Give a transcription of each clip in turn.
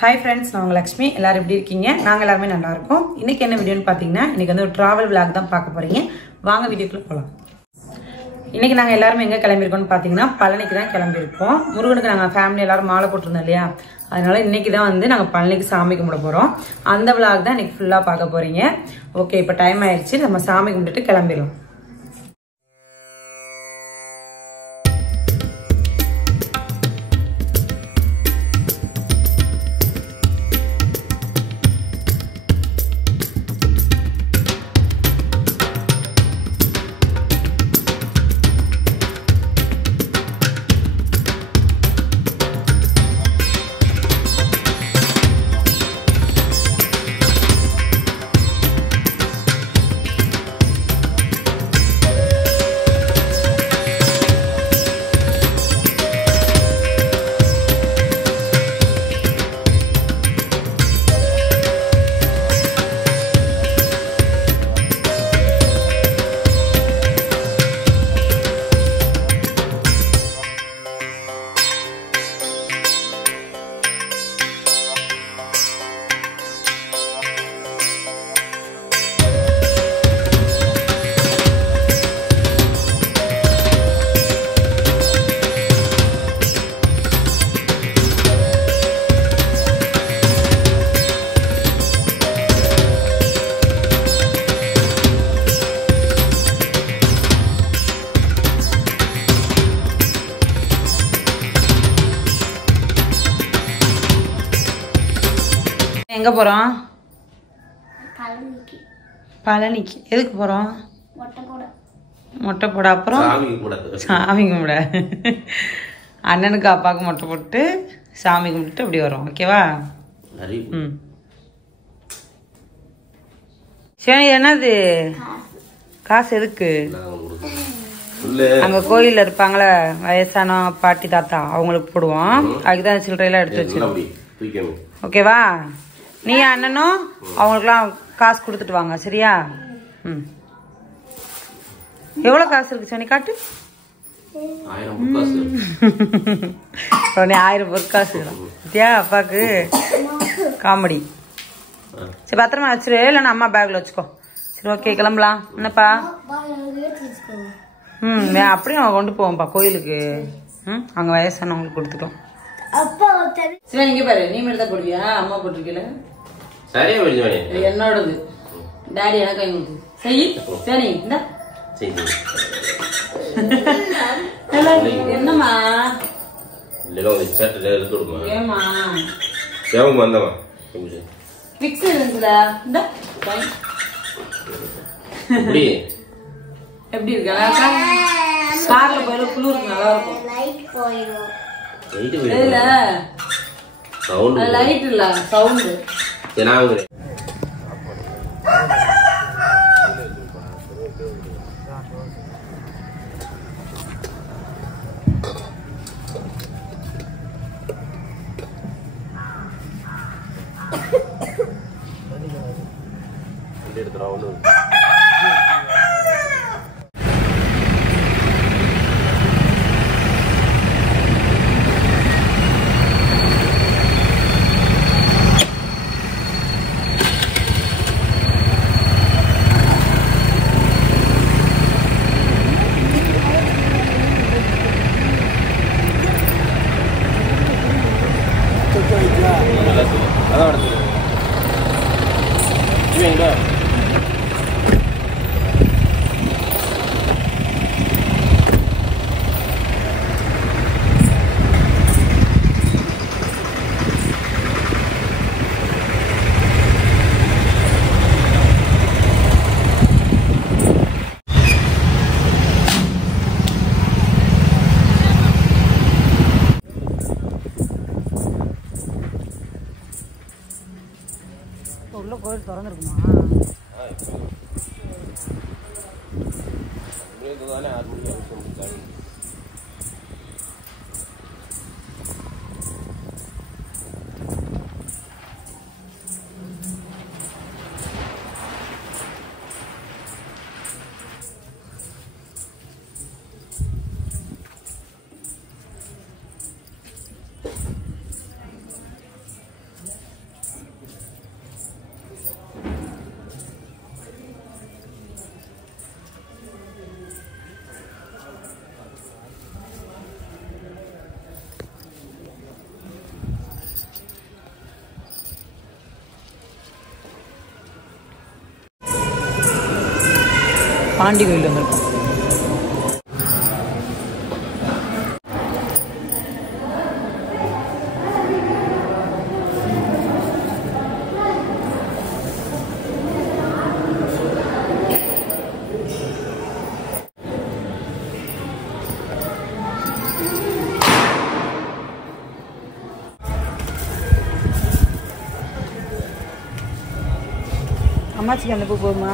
Hi friends, நான் லக்ஷ்மி. எல்லாரும் எப்படி இருக்கீங்க? நாங்க எல்லாரும் நல்லா இருக்கோம். இன்னைக்கு என்ன வீடியோன்னு பாத்தீங்கன்னா, இன்னைக்கு வந்து ஒரு டிராவல் vlog தான் பார்க்க போறீங்க. வாங்க வீடியோக்குள்ள போலாம். இன்னைக்கு நாங்க எல்லாரும் எங்க கிளம்பி இருக்கோம்னு பாத்தீங்கன்னா, பழனிக்கு தான் கிளம்பி இருக்கோம். முருகனுக்கு நாங்க ஃபேமிலி எல்லாரும் மாலை போட்டுருந்தோம் இல்லையா? அதனால இன்னைக்கு தான் வந்து நாங்க பழனிக்கு சாமி கும்பிட போறோம். அந்த vlog தான் இன்னைக்கு ஃபுல்லா பார்க்க போறீங்க. ஓகே, இப்போ டைம் ஆயிருச்சு. நம்ம சாமி கும்பிட்டுட்டு கிளம்பிடலாம். எங்க போறோம்? பழனிக்கு. எதுக்கு போறோம்? மொட்டை போட. அப்புறம் சாமி கும்பிட. அண்ணனுக்கு அப்பாவுக்கு மொட்டை போட்டு சாமி கும்பிட்டு அப்படி வரோம். ஓகேவா? சரி, என்னது காசு எதுக்கு? அங்க கோயில்ல இருப்பாங்களே வயசான பாட்டி தாத்தா, அவங்களுக்கு போடுவோம். அதுக்குதான் சில்லறையெல்லாம் எடுத்து வச்சு. ஓகேவா? நீ அண்ணனும் அவங்களுக்குலாம் காசு கொடுத்துட்டு வாங்க. சரியா? ம். எவ்வளவு காசு இருக்கு சொன்னி காட்டு. 1000 பொற்காசு பத்தியா அப்பாக்கு? காமெடி. சரி, பத்திரமா வச்சிரு, இல்லைன்னா அம்மா பேக்ல வச்சுக்கோ. சரி, ஓகே, கிளம்பலாம். என்னப்பா? அப்படியும் கொண்டு போவோம்ப்பா கோயிலுக்கு. அங்க வயசானவங்களுக்கு கொடுத்துட்டோம். சிவன் இங்க பாரு, நீ மட்டும் தான் போடுவியா? அம்மா போட்டிருக்கல. என்னோடது டாடி எனக்கு ஐநூறு செய். சரி, என்னம்மா ஏமா பிக்ஸ் இருந்துச்சுடா. எப்படி இருக்கு? கார்ல போயில குளிருக்கு, நல்லா இருக்கும். லைட் இல்ல, சவுண்ட். உள்ள கோயில் திறந்துருக்குமா? பாண்டி கோயில் வந்திருக்கோம். அம்மாச்சிக்கு அந்த பூ போகுமா?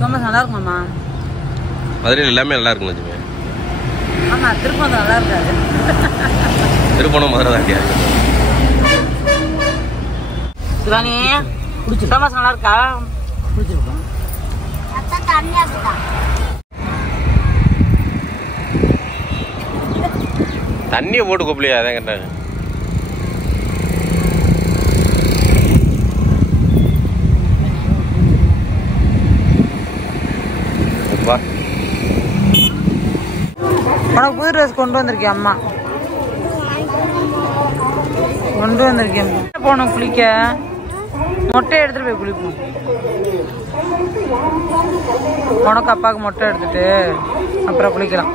சோமஸ் நல்லா இருக்குமாம்மா? மதுரையில் எல்லாமே நல்லா இருக்கும் லட்சுமி. ஆமாம், திருப்பணம் நல்லா இருக்காது. திருப்பணம் மதுரை தாண்டியா சிவானி? சோமஸ் நல்லா இருக்கா? பிடிச்சிருக்கோம். தண்ணியை போட்டு கூப்பிடலையா? அதான் கேட்டாங்க. உனக்கு புது ட்ரெஸ் கொண்டு வந்திருக்கேன் அம்மா. கொண்டு வந்திருக்கேன். போனோம் குளிக்க. மொட்டை எடுத்துட்டு போய் குளிப்போம். உனக்கு அப்பாவுக்கு மொட்டை எடுத்துட்டு அப்புறம் குளிக்கலாம்.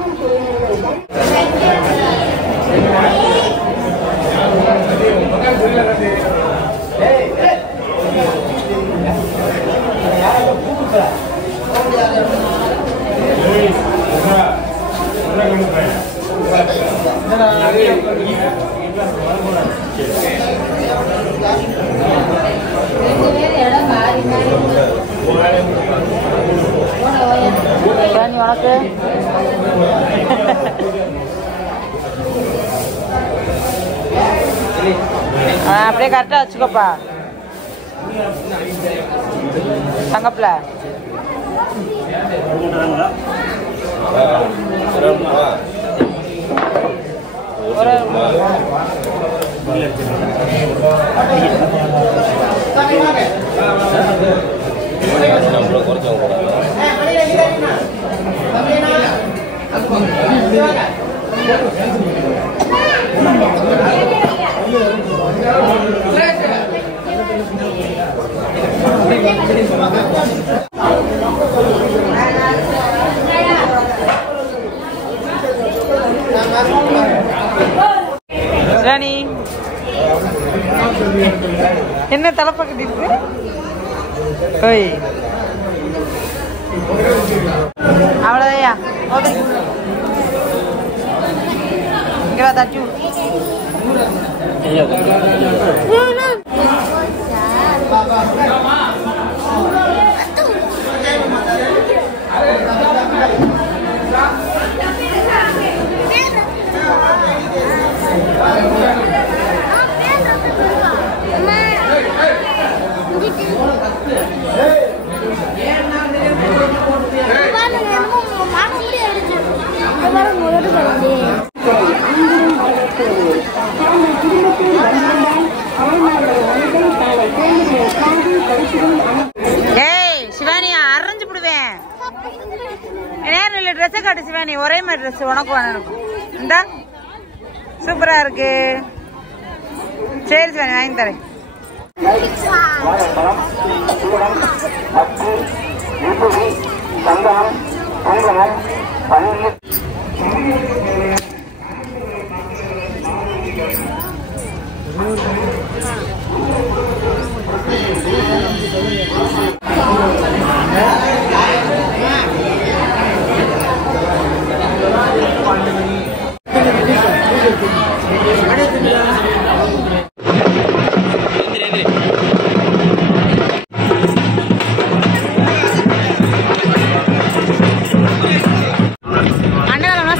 உனக்கு அப்படியே கரெக்டா வச்சுக்கோப்பா தங்கப்பில. ராணி என்ன தலைப்பக்கத்து இருக்கு? அவ்வளோதையா இங்கே தட்டி சிவானியா அரைஞ்சு விடுவேன். நேரம் இல்லை ட்ரெஸ்ஸை காட்டு சிவானி. ஒரே மாதிரி ட்ரெஸ் உனக்கு வேணும். இந்தா சூப்பரா இருக்கு. சரி சிவானி வாங்கி தரேன்.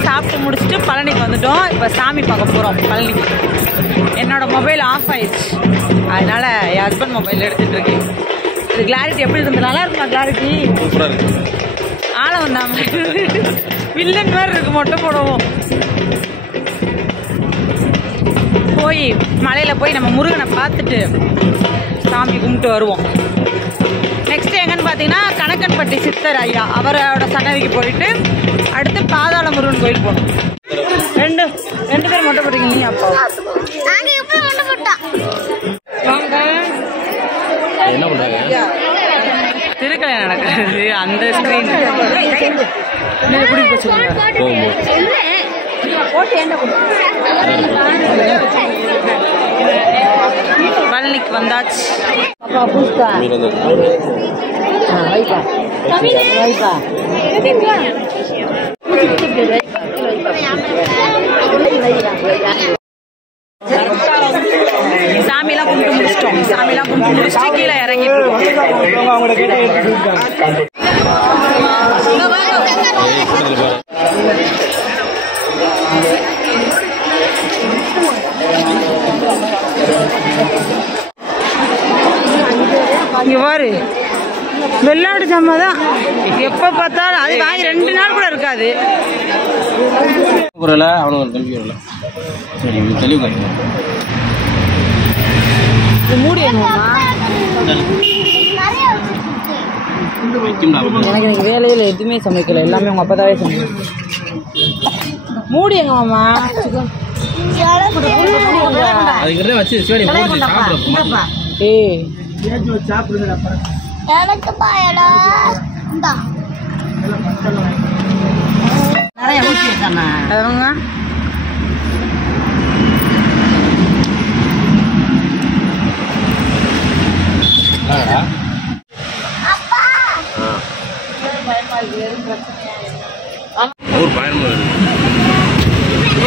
சாப்பிட்டு முடிச்சுட்டு பழனிக்கு வந்துட்டோம். இப்போ சாமி பார்க்க போகிறோம் பழனிக்கு. என்னோட மொபைல் ஆஃப் ஆயிடுச்சு, அதனால என் ஹஸ்பண்ட் மொபைல் எடுத்துட்டு இருக்கேன். இது கிளாரிட்டி எப்படி இருந்து நல்லா இருக்குமா? கிளாரிட்டி சூப்பரா இருக்கு. ஆளை வந்தாம வில்லன் மாதிரி இருக்கு. மொட்டை போடுவோம். போய் மலையில போய் நம்ம முருகனை பார்த்துட்டு சாமி கும்பிட்டு வருவோம். நெக்ஸ்ட் எங்கன்னு பார்த்தீங்கன்னா கணக்கன்பட்டி சித்தர் ஐயா அவரோட சன்னதிக்கு போயிட்டு அடுத்து பாதாள முருகன் கோயில் போகணும். ரெண்டு பேர் மொட்டை போட்டீங்க. நீ அப்பா வாங்க. என்ன பண்றாங்க? திருக்கல்யாணம் நடக்கிறது அந்த ஸ்கிரீன் எப்படி பழனிக்கு வந்தாச்சு. சாமியெல்லாம் கும்பிட்டு முடிச்சிட்டோம். சாமியெல்லாம் கும்பிட்டு முடிச்சுட்டு கீழே இறங்கிட்டு இங்க பாரு வெள்ளாடு ஜாமா தான் எப்ப பார்த்தாலும். அது வாங்கி 2 நாள் கூட இருக்காது. மூடி எனக்கு வேலையில எதுவுமே சமைக்கல. எல்லாமே உங்க அப்பதாவே சமைக்கல. மூடி எங்க மாமா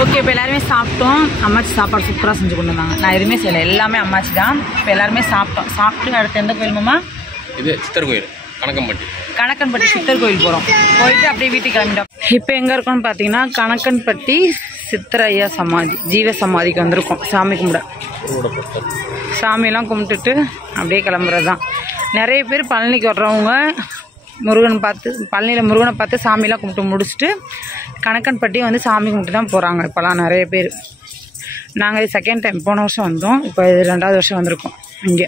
ஓகே. இப்போ எல்லாருமே சாப்பிட்டோம். அம்மாச்சி சாப்பாடு சூப்பராக செஞ்சு கொண்டு வந்தாங்க. நான் எதுவுமே செய்யலை. எல்லாமே அம்மாச்சி தான். இப்போ எல்லாருமே சாப்பிட்டோம். சாப்பிட்டு அடுத்து எந்த கோயில் மாமா? இது சித்தர் கோயில் கணக்கன்பட்டி. கணக்கன்பட்டி சித்தர் கோயில் போகிறோம். போயிட்டு அப்படியே வீட்டுக்கு கிளம்பிட்டோம். இப்போ எங்கே இருக்கோம்னு பார்த்தீங்கன்னா கணக்கன்பட்டி சித்தர் ஐயா சமாதி ஜீவ சமாதிக்கு வந்திருக்கோம் சாமி கும்பிட. சாமியெல்லாம் கும்பிட்டுட்டு அப்படியே கிளம்புறது தான். நிறைய பேர் பழனிக்கு வர்றவங்க முருகன் பார்த்து பழனியில் முருகனை பார்த்து சாமியெல்லாம் கும்பிட்டு முடிச்சுட்டு கணக்கன்பட்டி வந்து சாமி கும்பிட்டு தான் போகிறாங்க இப்போலாம் நிறைய பேர். நாங்கள் இது செகண்ட் டைம். போன வருஷம் வந்தோம். இப்போ இது 2வது வருஷம் வந்திருக்கோம் இங்கே.